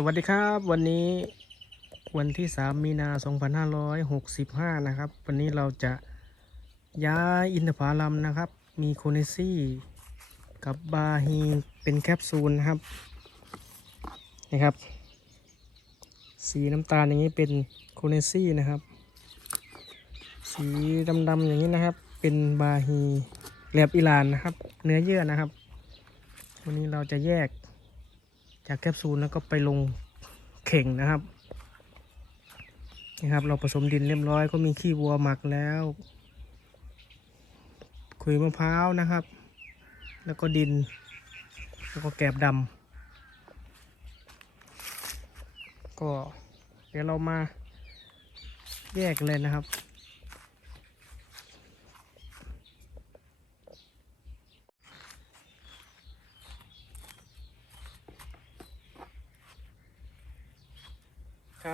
สวัสดีครับวันนี้วันที่ 3 มีนา 2565 นะครับ วันนี้เราจะย้ายอินทผลัมนะครับ มีโคเนซี่กับบาฮีเป็นแคปซูลนะครับนะครับ สีน้ำตาลอย่างนี้เป็นโคเนซี่นะครับ สีดำๆอย่างนี้นะครับ เป็นบาฮีแลบอิหรานนะครับ เนื้อเยื่อนะครับ วันนี้เราจะแยก จากแคปซูลแล้วก็ไปลงเข่งนะครับนะครับ เราผสมดินเรียบร้อยก็มีขี้วัวหมักแล้วขุยมะพร้าวนะครับ แล้วก็ดิน แล้วก็แกบดำก็เดี๋ยวเรามาแยกเลยนะครับ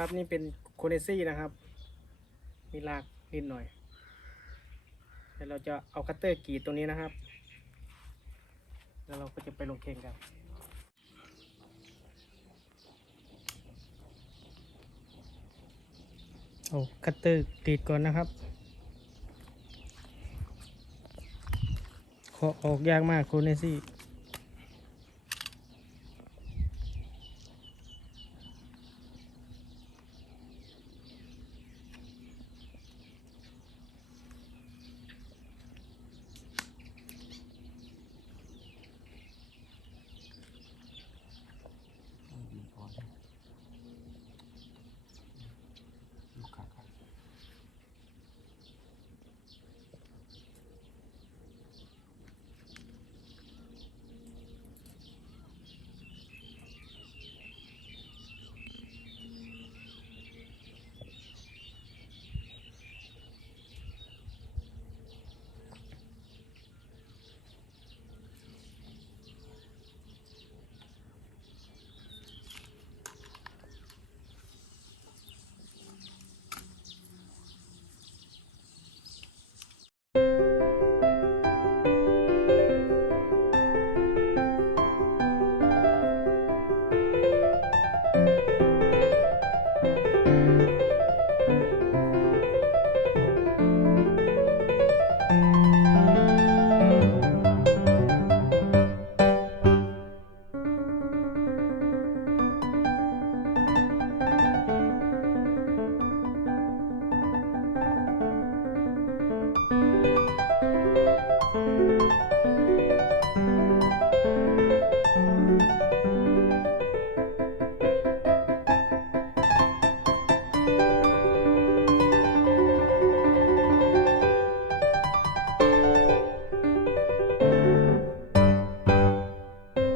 ครับ นี่เป็นโคเนซี่นะครับ มีรากนิดหน่อยเดี๋ยวเราจะเอาคัตเตอร์กรีดตรงนี้นะครับ แล้วเราก็จะไปลงเข่งกันเอาคัตเตอร์กรีดก่อนนะครับขอออกยากมากโคเนซี่